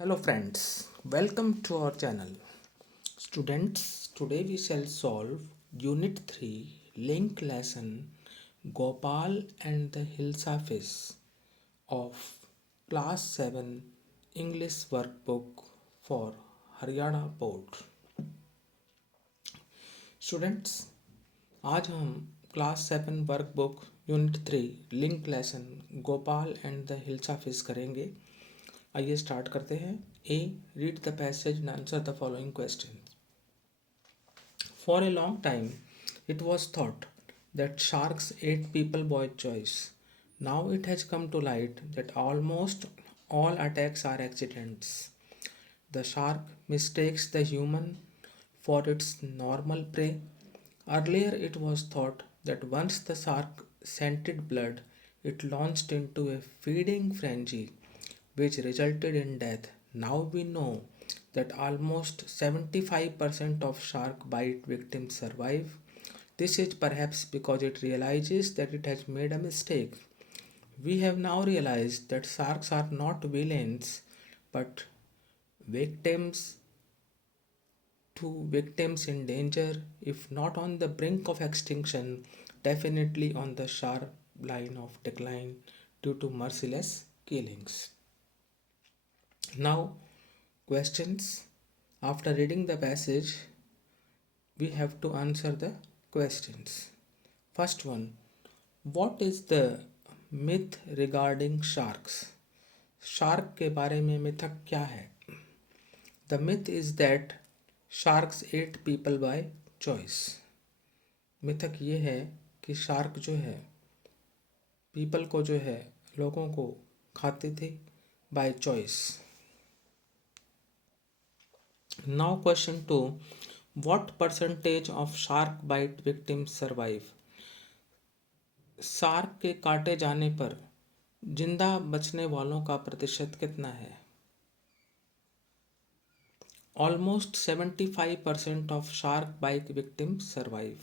Hello friends, welcome to our channel. Students, today we shall solve Unit 3 link lesson Gopal and the Hilsa Fish of Class 7 English Workbook for Haryana Board. Students, आज हम class 7 workbook unit 3 link lesson Gopal and the hilsa fish करेंगे। आइए start करते हैं। A, read the passage and answer the following question. For a long time it was thought that sharks ate people by choice. Now it has come to light that almost all attacks are accidents. The shark mistakes the human for its normal prey. Earlier, it was thought that once the shark scented blood, it launched into a feeding frenzy, which resulted in death. Now we know that almost 75% of shark bite victims survive. This is perhaps because it realizes that it has made a mistake. We have now realized that sharks are not villains but victims to victims in danger, if not on the brink of extinction, definitely on the sharp line of decline due to merciless killings. Now, questions. After reading the passage, we have to answer the questions. First one, what is the myth regarding sharks? Shark के बारे में मिथक क्या है? The myth is that sharks ate people by choice. मिथक ये है कि शार्क जो है पीपल को जो है लोगों को खाते थे by choice. Now question 2, what percentage of shark bite victims survive? Shark के काटे जाने पर जिंदा बचने वालों का प्रतिशत कितना है? Almost 75% of shark bite victims survive.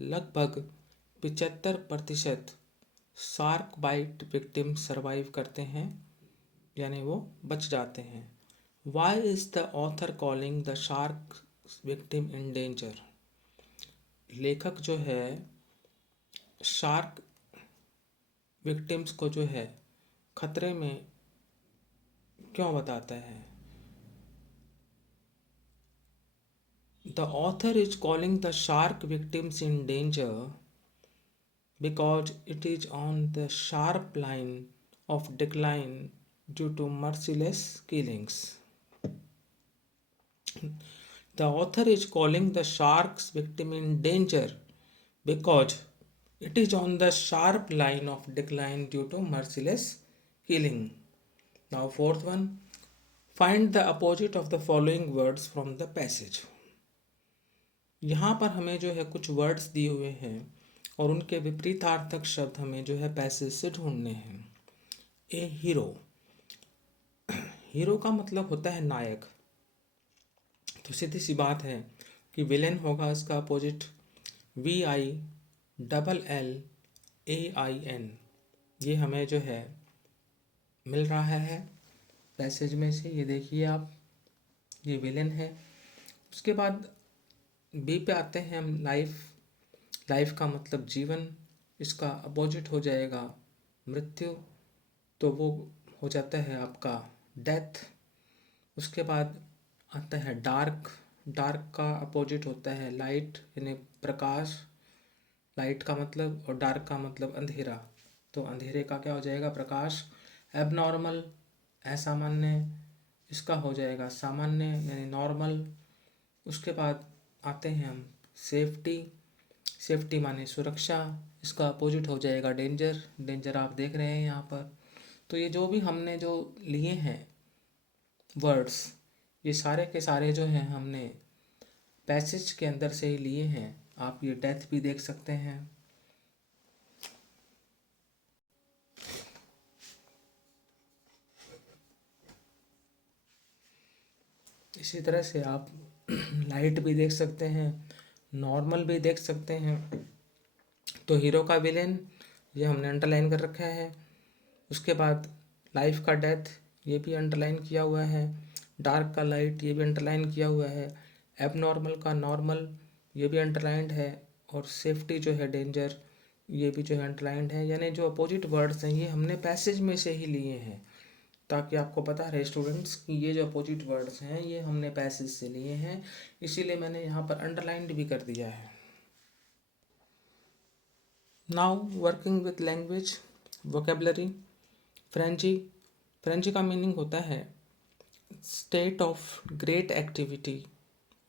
लगभग 75% शार्क बाइट विक्टिम्स सर्वाइव करते हैं, यानी वो बच जाते हैं. Why is the author calling the shark victim in danger? लेखक जो है शार्क विक्टिम्स को जो है खतरे में क्यों बताता है? The author is calling the shark victims in danger because it is on the sharp line of decline due to merciless killings. The author is calling the shark's victim in danger because it is on the sharp line of decline due to merciless killing. Now, fourth one, find the opposite of the following words from the passage. यहाँ पर हमें जो है कुछ words दिए हुए हैं और उनके विपरीतार्थक शब्द हमें जो है पैसेज से ढूंढने हैं. ए हीरो. हीरो का मतलब होता है नायक. तो सीधी सी बात है कि विलेन होगा इसका अपोजिट. VILLAIN. ये हमें जो है मिल रहा है पैसेज में से. ये देखिए आप, ये विलेन है. उसके बाद बी पे आते हैं हम. लाइफ का मतलब जीवन, इसका अपोजिट हो जाएगा मृत्यु, तो वो हो जाता है आपका डेथ. उसके बाद आता है डार्क. डार्क का अपोजिट होता है लाइट, यानी प्रकाश. लाइट का मतलब और डार्क का मतलब अंधेरा, तो अंधेरे का क्या हो जाएगा? प्रकाश. एबनॉर्मल असामान्य, इसका हो जाएगा सामान्य यानी नॉर्मल. उसके बाद आते हैं हम सेफ्टी. सेफ्टी माने सुरक्षा, इसका अपोजिट हो जाएगा डेंजर. डेंजर आप देख रहे हैं यहाँ पर. तो ये जो भी हमने जो लिए हैं वर्ड्स, ये सारे के सारे जो हैं हमने पैसेज के अंदर से ही लिए हैं. आप ये डेथ भी देख सकते हैं. इसी तरह से आप लाइट भी देख सकते हैं, नॉर्मल भी देख सकते हैं. तो हीरो का विलेन ये हमने अंडरलाइन कर रखा है. उसके बाद लाइफ का डेथ, ये भी अंडरलाइन किया हुआ है। डार्क का लाइट, ये भी अंडरलाइन किया हुआ है। एबनॉर्मल का नॉर्मल, ये भी अंडरलाइंड है। और सेफ्टी जो है डेंजर, ये भी जो है अंडरलाइंड है। यानी जो अपोजिट वर्ड्स हैं ये हमने पैसेज में से ही लिए हैं, ताकि आपको पता रहे स्टूडेंट्स कि ये जो अपोजिट वर्ड्स हैं ये हमने पैसेज से लिए हैं, इसीलिए मैंने यहाँ पर अंडरलाइंड भी कर दिया है। Now working with language vocabulary. Frenzy, frenzy का मीनिंग होता है स्टेट ऑफ ग्रेट एक्टिविटी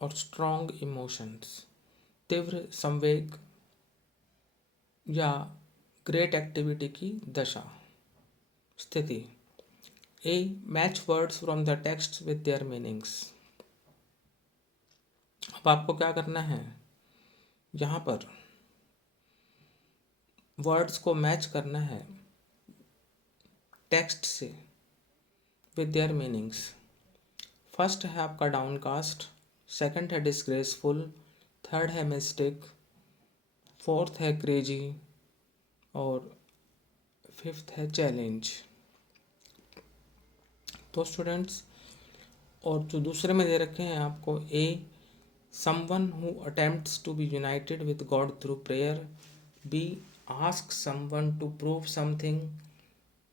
और स्ट्रॉन्ग इमोशंस। तीव्र संवेग या ग्रेट एक्टिविटी की दशा, स्थिति। A, match words from the text with their meanings. अब आपको क्या करना है, यहाँ पर वर्ड्स को मैच करना है टेक्स्ट से विद देयर मीनिंग्स। फर्स्ट है आपका डाउनकास्ट, सेकंड है डिसग्रेसफुल, थर्ड है मिस्टेक, फोर्थ है क्रेजी और फिफ्थ है चैलेंज। तो स्टूडेंट्स, और जो दूसरे में दे रखे हैं आपको, A, someone who attempts to be united with God through prayer. B, ask someone to prove something.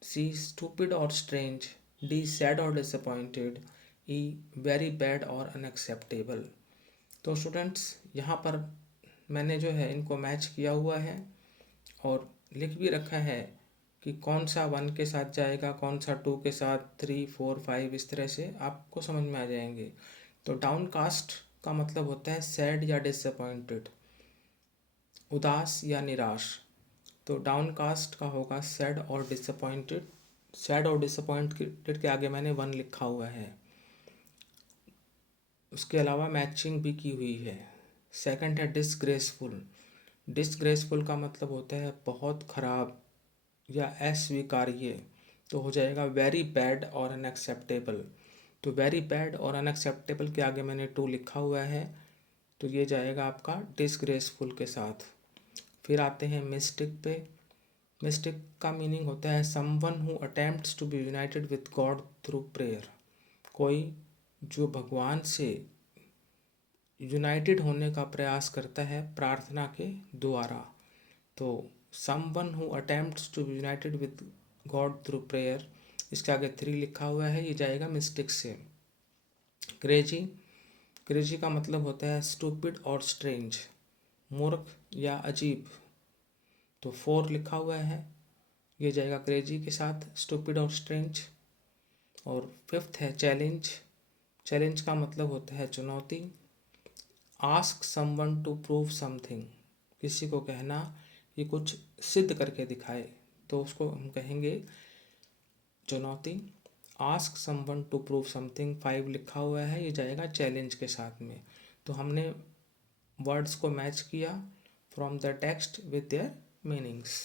C, stupid और स्ट्रेंज। डी, सैड और डिसअपॉइंटेड। ई, वेरी बैड और अनएक्सेप्टेबल। तो स्टूडेंट्स, यहाँ पर मैंने जो है इनको मैच किया हुआ है और लिख भी रखा है कि कौन सा 1 के साथ जाएगा, कौन सा 2 के साथ, 3, 4, 5, इस तरह से आपको समझ में आ जाएंगे। तो डाउनकास्ट का मतलब होता है सैड या डिसअपॉइंटेड, उदास या निराश। तो डाउनकास्ट का होगा सैड और डिसअपॉइंटेड। सैड और डिसअपॉइंटेड के आगे मैंने 1 लिखा हुआ है। उसके अलावा मैचिंग भी की हुई है। सेकंड है डिसग्रेसफुल। डिसग्रेसफुल का मतलब होता है बहुत खराब या अस्वीकार्य, तो हो जाएगा वेरी बैड और अनएक्सेप्टेबल। तो वेरी बैड और अनएक्सेप्टेबल के आगे मैंने 2 लिखा हुआ है, तो ये जाएगा आपका डिसग्रेसफुल के साथ। फिर आते हैं मिस्टेक पे। मिस्टेक का मीनिंग होता है someone who attempts to be united with God through prayer. कोई जो भगवान से यूनाइटेड होने का प्रयास करता है प्रार्थना के द्वारा। तो someone who attempts to be united with God through prayer, इसके आगे 3 लिखा हुआ है, ये जाएगा मिस्टेक से। क्रेजी, क्रेजी का मतलब होता है स्टूपिड और स्ट्रेंज, मूर्ख या अजीब। तो 4 लिखा हुआ है, ये जाएगा क्रेजी के साथ, स्टूपिड और स्ट्रेंज। और फिफ्थ है चैलेंज। चैलेंज का मतलब होता है चुनौती। Ask someone to prove something, किसी को कहना कि कुछ सिद्ध करके दिखाए, तो उसको हम कहेंगे चुनौती। Ask someone to prove something 5 लिखा हुआ है, ये जाएगा चैलेंज के साथ में। तो हमने वर्ड्स को मैच किया from the text with their meanings.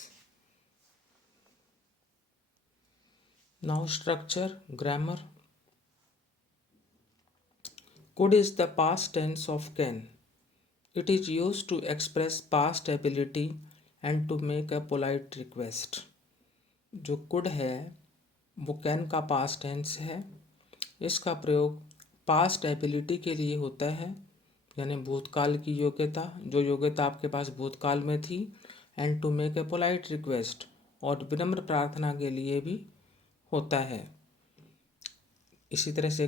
Now structure, grammar. Could is the past tense of can. It is used to express past ability and to make a polite request. जो could है वो can का past tense है। इसका प्रयोग past ability के लिए होता है, यानी भूतकाल की योग्यता, जो योग्यता आपके पास भूतकाल में थी। and to make a polite request, और विनम्र प्रार्थना के लिए भी होता है। इसी तरह से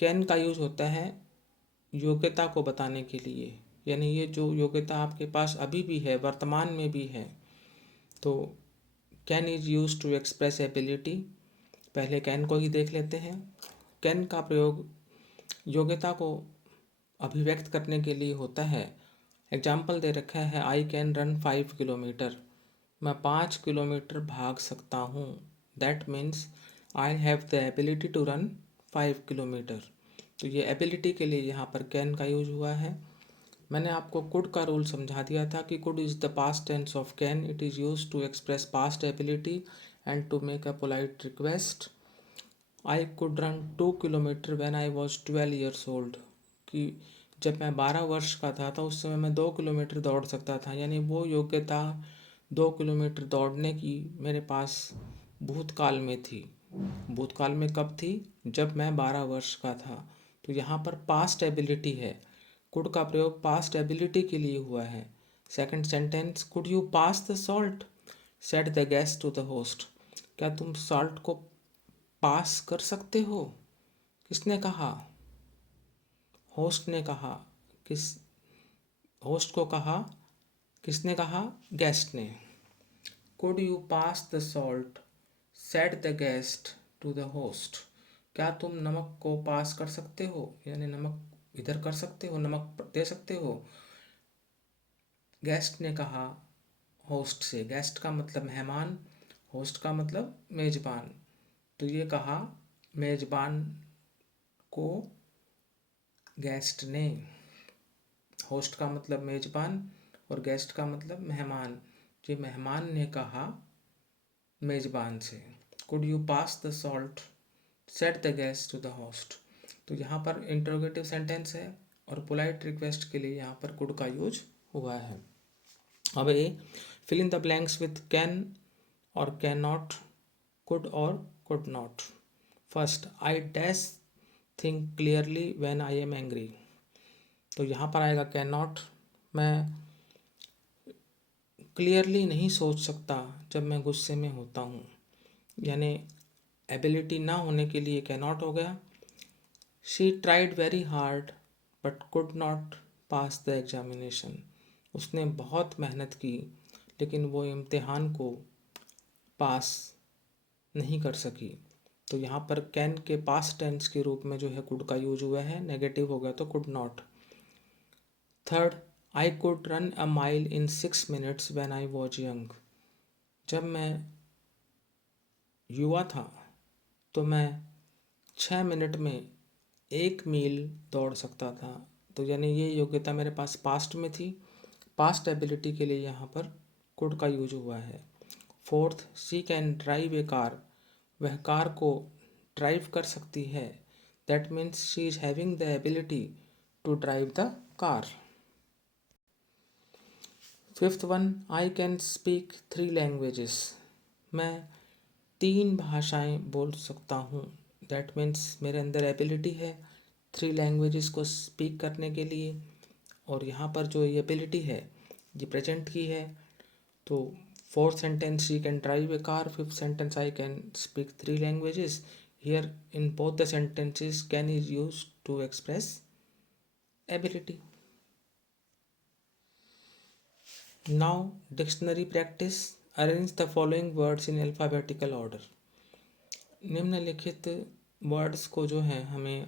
कैन का यूज होता है योग्यता को बताने के लिए, यानी ये जो योग्यता आपके पास अभी भी है, वर्तमान में भी है। तो can is use to express ability. पहले कैन को ही देख लेते हैं। कैन का प्रयोग योग्यता को अभिव्यक्त करने के लिए होता है। एग्जाम्पल दे रखा है, आई कैन रन 5 किलोमीटर, मैं 5 किलोमीटर भाग सकता हूँ। That means I have the ability to run 5 kilometre. तो ये एबिलिटी के लिए यहाँ पर कैन का यूज हुआ है। मैंने आपको कुड का रूल समझा दिया था कि could is the past tense of can. It is use to express past ability and to make a polite request. I could run 2 kilometre when I was 12 years old, कि जब मैं 12 वर्ष का था तो उस समय मैं 2 किलोमीटर दौड़ सकता था, यानी वो योग्यता 2 किलोमीटर दौड़ने की मेरे पास भूतकाल में थी। भूतकाल में कब थी? जब मैं 12 वर्ष का था। तो यहाँ पर पास्ट एबिलिटी है, कुड का प्रयोग पास्ट एबिलिटी के लिए हुआ है। Second sentence, could you pass the salt, said the guest to the host. क्या तुम सॉल्ट को पास कर सकते हो? किसने कहा? होस्ट ने कहा। किस होस्ट को कहा? किसने कहा? गेस्ट ने। Could you pass the salt, said the guest to the host. क्या तुम नमक को पास कर सकते हो, यानी नमक इधर कर सकते हो, नमक दे सकते हो? गेस्ट ने कहा होस्ट से। गेस्ट का मतलब मेहमान, होस्ट का मतलब मेजबान। तो ये कहा मेजबान को गेस्ट ने। होस्ट का मतलब मेजबान और गेस्ट का मतलब मेहमान। ये मेहमान ने कहा मेजबान से। Could you pass the salt, said the guest to the host. तो यहाँ पर इंटरोगेटिव सेंटेंस है और पोलाइट रिक्वेस्ट के लिए यहाँ पर कुड का यूज हुआ है। अब A, fill in the blanks with can और कैन नॉट, कुड और could not. First, I dash think clearly when I am angry. तो यहाँ पर आएगा कैन नॉट। मैं क्लियरली नहीं सोच सकता जब मैं गुस्से में होता हूँ, यानी एबिलिटी ना होने के लिए कैन नॉट हो गया। She tried very hard but could not pass the examination. उसने बहुत मेहनत की लेकिन वो इम्तिहान को पास नहीं कर सकी। तो यहाँ पर कैन के पास्ट टेंस के रूप में जो है कुड का यूज हुआ है, नेगेटिव हो गया तो could not. Third, I could run a mile in 6 minutes when I was young. जब मैं युवा था तो मैं 6 मिनट में 1 मील दौड़ सकता था। तो यानी ये योग्यता मेरे पास पास्ट में थी। पास्ट एबिलिटी के लिए यहाँ पर कुड का यूज हुआ है। Fourth, she can drive a car. वह कार को ड्राइव कर सकती है। That means she is having the ability to drive the car. Fifth one, I can speak 3 languages. मैं 3 भाषाएं बोल सकता हूँ। दैट मीन्स मेरे अंदर एबिलिटी है 3 लैंग्वेजेस को स्पीक करने के लिए। और यहाँ पर जो ये एबिलिटी है ये प्रेजेंट की है। तो fourth sentence, she can drive a car. Fifth sentence, I can speak 3 languages. Here in both the sentences can is use to express ability. Now dictionary practice, arrange the following words in alphabetical order. निम्नलिखित words को जो है हमें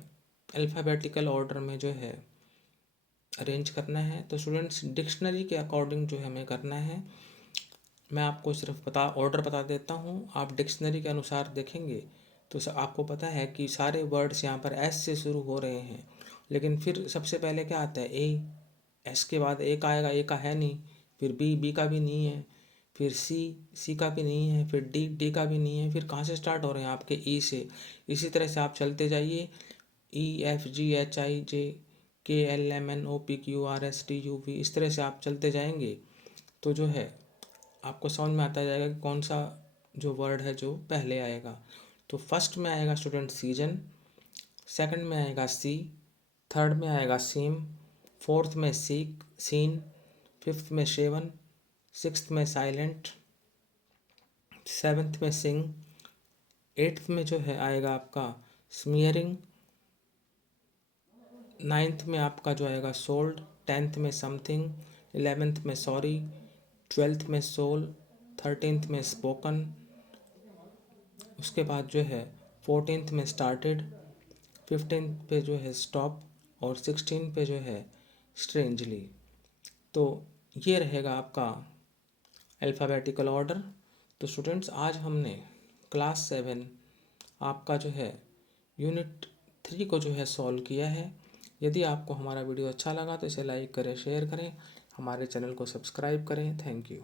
alphabetical order में जो है arrange करना है। तो स्टूडेंट्स डिक्शनरी के अकॉर्डिंग जो हमें करना है, मैं आपको सिर्फ ऑर्डर बता देता हूँ। आप डिक्शनरी के अनुसार देखेंगे तो आपको पता है कि सारे वर्ड्स यहाँ पर एस से शुरू हो रहे हैं। लेकिन फिर सबसे पहले क्या आता है? ए। एस के बाद ए का आएगा, ए का है नहीं। फिर बी, बी का भी नहीं है। फिर सी, सी का भी नहीं है। फिर डी, डी का भी नहीं है। फिर कहाँ से स्टार्ट हो रहे हैं? आपके ई से। इसी तरह से आप चलते जाइए, ई, F, ji, H, I, J, K, L, M, N, O, P, Q, R, S, T, U, V. इस तरह से आप चलते जाएंगे तो जो है आपको समझ में आता जाएगा कि कौन सा जो वर्ड है जो पहले आएगा। तो फर्स्ट में आएगा स्टूडेंट सीजन, सेकंड में आएगा सी, थर्ड में आएगा सीम, फोर्थ में सीक सीन, फिफ्थ में शेवन, सिक्स्थ में साइलेंट, सेवन्थ में सिंग, एट्थ में जो है आएगा आपका स्मियरिंग, नाइन्थ में आपका जो आएगा सोल्ड, टेंथ में समथिंग, 11th में सॉरी, 12th में सोल, 13th में स्पोकन, उसके बाद जो है 14th में स्टार्टेड, 15th पे जो है स्टॉप और 16 पे जो है स्ट्रेंजली। तो ये रहेगा आपका अल्फ़ाबेटिकल ऑर्डर। तो स्टूडेंट्स आज हमने क्लास 7 आपका जो है यूनिट 3 को जो है सॉल्व किया है। यदि आपको हमारा वीडियो अच्छा लगा तो इसे लाइक करें, शेयर करें, हमारे चैनल को सब्सक्राइब करें। Thank you.